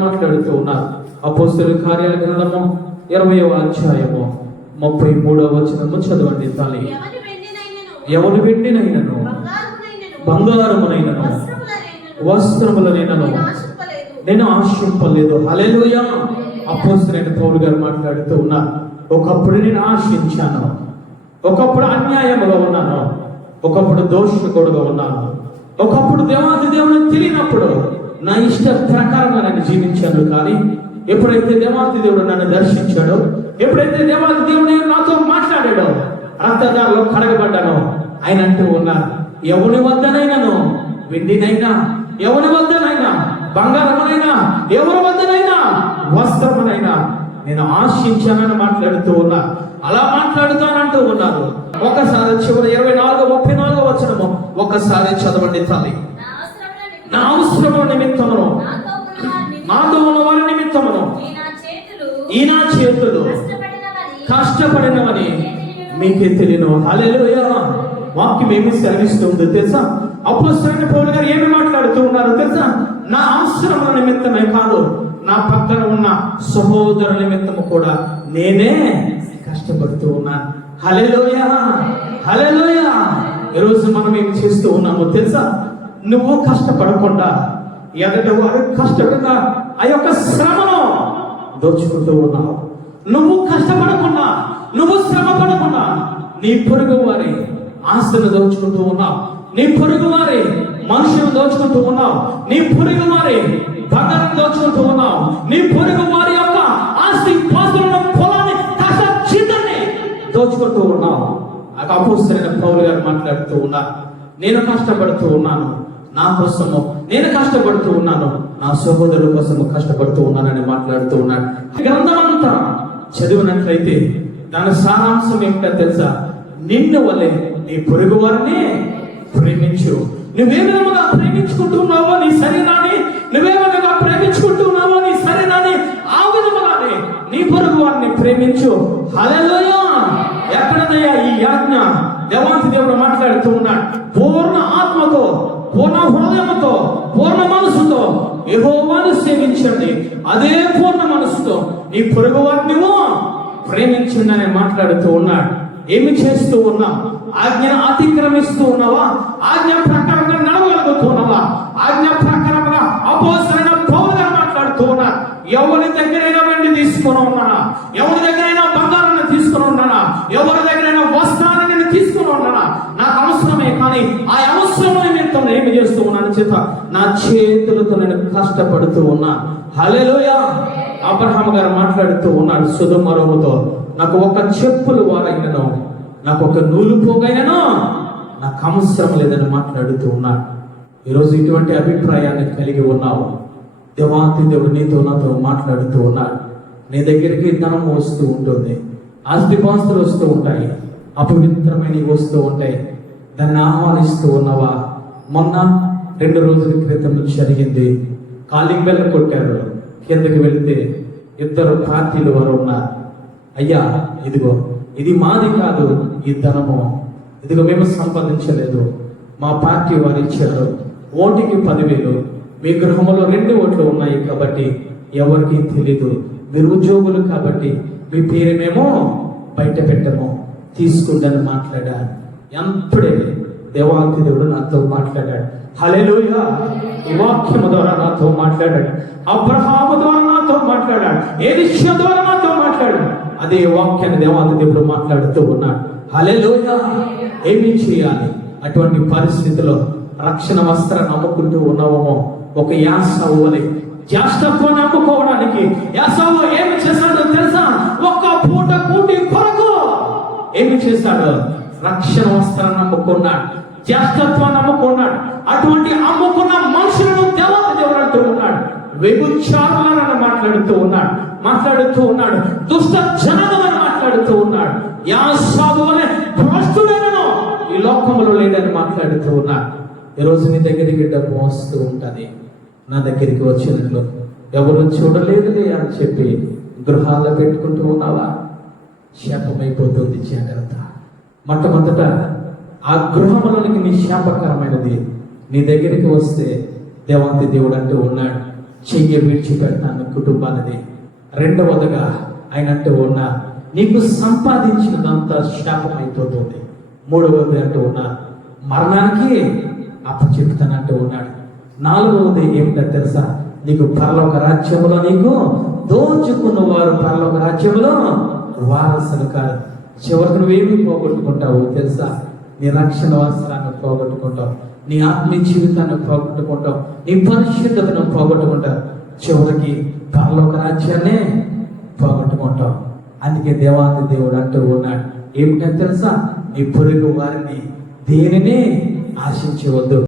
మాట్లాడుతూ ఉన్నారు. అపోస్తలుల కార్యాల గ్రంథము 20వ అధ్యాయము 33వ వచనము చదవండి. తల్లి, ఎవరి వెండినైనను బంగారమునైనను వస్త్రములనైనను నేను ఆశింపలేదు. హల్లెలూయా. అపోస్తలుడైన పౌలు గారు మాట్లాడుతూ ఉన్నారు. ఒకప్పుడు నేను ఆశించాను, ఒకప్పుడు అన్యాయముగా ఉన్నాను, ఒకప్పుడు దోషకుడుగా ఉన్నాను, ఒకప్పుడు దేవాది దేవుని తెలియనప్పుడు నా ఇష్ట ప్రకారంగా నన్ను జీవించాను. కానీ ఎప్పుడైతే దేవాది దేవుడు నన్ను దర్శించాడో, ఎప్పుడైతే దేవాది దేవుడు నాతో మాట్లాడాడో, రక్తదారిలో కడగబడ్డానో, ఆయన అంటూ ఉన్నారు, ఎవరి వద్దనైనాను వెండినైనా, ఎవరి వద్దనైనా బంగారమునైనా, ఎవరి వద్దనైనా వస్త్రమునైనా నేను ఆశించానని మాట్లాడుతూ ఉన్నా. అలా మాట్లాడుతానంటూ ఉన్నారు. ఒకసారి చివరి 24-34 వచనము ఒకసారి చదవండి. తల్లి, నా అవసరముల నిమిత్తమును నాతో ఉన్న వారి నిమిత్తమును ఈ నా చేతులు కష్టపడినవని మీకే తెలియను. హల్లెలూయా. వాక్యం ఏమి సెలవిస్తుందో తెలుసా? అపోస్తలుడైన పౌలు గారు ఏమి మాట్లాడుతూ ఉన్నారో తెలుసా? నా అవసరముల నిమిత్తమే కాదు, నా పక్కన ఉన్న సహోదరుల నిమిత్తము కూడా నేనే కష్టపడుతూ ఉన్నాను. హల్లెలూయా, హల్లెలూయా. ఈరోజు మనం ఏం చేస్తూ ఉన్నామో తెలుసా? నువ్వు కష్టపడకుండా ఎదటి వారు కష్టపడకుండా ఆ యొక్క శ్రమను దోచుకుంటూ ఉన్నావు. నువ్వు కష్టపడకుండా, నువ్వు శ్రమ పడకుండా నీ పొరుగు వారి ఆస్తిని దోచుకుంటూ ఉన్నావు. నీ పొరుగు వారి మనుషులు దోచుకుంటూ ఉన్నావు. నీ పొరుగు వారి బంగారం దోచుకుంటూ ఉన్నావు. నీ పొరుగు వారి యొక్క ఆస్తి పాస్తులను, పొలాన్ని, కష్టాన్ని దోచుకుంటూ ఉన్నావు. అపోస్తలుడైన పౌలు గారు మాట్లాడుతూ ఉన్నారు. నేను కష్టపడుతూ ఉన్నాను నా కోసము, నేను కష్టపడుతూ ఉన్నాను నా సహోదరుల కోసము కష్టపడుతూ ఉన్నానని మాట్లాడుతూ ఉన్నాడు. గ్రంథం అంతా చదివినట్లయితే దాని సారాంశం ఏమిటో తెలుసా? నిన్ను వలె నీ పొరుగు వారిని ప్రేమించు. నువ్వే విధముగా ప్రేమించుకుంటున్నావో నీ శరీరాన్ని, నువ్వే విధంగా ప్రేమించుకుంటున్నావో నీ శరీరాన్ని, ఆ విధముగానే నీ పొరుగు వారిని ప్రేమించు. హల్లెలూయా. ఎక్కడదయ్యా ఈ ఆజ్ఞ? దేవాది దేవుడు మాట్లాడుతూ ఉన్నాడు. పూర్ణ ఆత్మతో, పూర్ణ హృదయంతో, పూర్ణ మనసుతో యెహోవాను సేవించండి. అదే పూర్ణ మనసుతో నీ పొరుగు వారిని ప్రేమించండి అని మాట్లాడుతూ ఉన్నాడు. ఏమి చేస్తూ ఉన్నావు? ఆజ్ఞను అతిక్రమిస్తూ ఉన్నావా? ఆజ్ఞ ప్రకారంగా నడవగలుగుతున్నావా? ఆజ్ఞ ప్రకారంగా అపోస్తలుడైన పౌలు గారు మాట్లాడుతూ ఉన్నారు. ఎవరి దగ్గరైనా వెండి తీసుకొని ఉన్నానా? ఎవరి దగ్గరైనా బంగారాన్ని తీసుకొని ఉన్నానా? ఎవరి దగ్గరైనా వస్త్రాన్ని నేను తీసుకొని ఉన్నానా? నాకు అవసరమే, కానీ ఆ అవసరం నిమిత్తం ఏమి చేస్తూ ఉన్నాను చేత నా చేతులతో నేను కష్టపడుతూ ఉన్నా. హల్లెలూయా. అబ్రహాము గారు మాట్లాడుతూ ఉన్నాడు సొదొమరోముతో, నాకు ఒక చెప్పులు వారైనను, నాకు ఒక నూలు పోగైనను నాకు అవసరం లేదని మాట్లాడుతూ ఉన్నాడు. ఈరోజు ఇటువంటి అభిప్రాయాన్ని కలిగి ఉన్నావు. దేవాతి దేవుడు నీతో నాతో మాట్లాడుతూ ఉన్నాడు. నీ దగ్గరికి ధనం వస్తూ ఉంటుంది, ఆస్తిపాస్తులు వస్తూ ఉంటాయి, అపవిత్రమైనవి వస్తూ ఉంటాయి. దాన్ని ఆహ్వానిస్తూ ఉన్నావా? మొన్న 2 రోజుల క్రితం జరిగింది. కాలింగ్ బెల్ కొట్టారు. కిందకి వెళితే 2 పార్టీలు వారు ఉన్నారు. అయ్యా, ఇదిగో ఇది మాది కాదు, ఈ ధనము ఇదిగో మేము సంపాదించలేదు, మా పార్టీ వారు ఇచ్చారు. ఓటుకి 10,000, మీ గృహంలో 2 ఓట్లు ఉన్నాయి కాబట్టి ఎవరికి తెలీదు, మీరు ఉద్యోగులు కాబట్టి మీ పేరు మేము బయట పెట్టము, తీసుకుందని మాట్లాడారు. ఎంతడే దేవాతి దేవుడు నాతో మాట్లాడాడు. హల్లెలూయా. ఈ వాక్యము ద్వారా నాతో మాట్లాడాడు. అబ్రహాము ద్వారా నాతో మాట్లాడాడు. ఎలీషా ద్వారా నాతో మాట్లాడాడు. అదే వాక్యాన్ని దేవాతి దేవుడు మాట్లాడుతూ ఉన్నాడు. హల్లెలూయా. ఏమి చేయాలి అటువంటి పరిస్థితిలో? రక్షణ వస్త్రాన్ని నమ్ముకుంటూ ఉన్నామో ఒక యాసావు వలె జ్యేష్ఠత్వాన్ని నమ్ముకోవడానికి యాసావు ఏమి చేశాడో తెలుసా? ఒక్క పూట కూటి కొరకు ఏమి చేశాడు? రక్షణ వస్త్రాన్ని నమ్ముకున్నాడు, జ్యేష్ఠత్వాన్ని నమ్ముకున్నాడు. అటువంటి అమ్ముకున్న మనుషులను దేవాతి దేవుడు అంటూ ఉన్నాడు వ్యభిచారులను మాట్లాడుతూ ఉన్నాడు, దుష్ట జనాలను మాట్లాడుతూ ఉన్నాడు. యాసావు వలె భ్రష్టుడైనను ఈ లోకములో లేడని మాట్లాడుతూ ఉన్నాడు. ఈరోజు నీ దగ్గరికి డబ్బు వస్తూ ఉంటుంది. నా దగ్గరికి వచ్చినట్లు ఎవరు చూడలేదులే అని చెప్పి గృహాల్లో పెట్టుకుంటూ ఉన్నావా? శాపమైపోతుంది. జాగ్రత్త. మొట్టమొదట ఆ గృహంలోనికి నీ శాపకరమైనది నీ దగ్గరికి వస్తే దేవాతి దేవుడు అంటూ ఉన్నాడు, చెయ్యి విడిచిపెడతాను కుటుంబాన్ని. రెండవదిగా ఆయన అంటూ ఉన్నా, నీకు సంపాదించినంత శాపం అయిపోతుంది. మూడవది అంటూ ఉన్నా, మరణానికి అప్పచెప్తానంటూ ఉన్నాడు. నాలుగవది ఏమిటో తెలుసా, నీకు పరలోక రాజ్యంలో నీకు దోచుకున్న వారు పరలోక రాజ్యంలో వారసులు కాదు. చివరికి నువ్వేమి పోగొట్టుకుంటావు తెలుసా? నీ రక్షణ వస్త్రాన్ని పోగొట్టుకుంటావు, నీ ఆత్మీయ జీవితాన్ని పోగొట్టుకుంటావు, నీ పరిశుద్ధతను పోగొట్టుకుంటావు, చివరికి పరలోక రాజ్యాన్నే పోగొట్టుకుంటావు. అందుకే దేవాది దేవుడు అంటూ ఉన్నాడు, ఏమిటో తెలుసా, నీ పొరుగు వారిని దేనిని ఆశించవద్దు.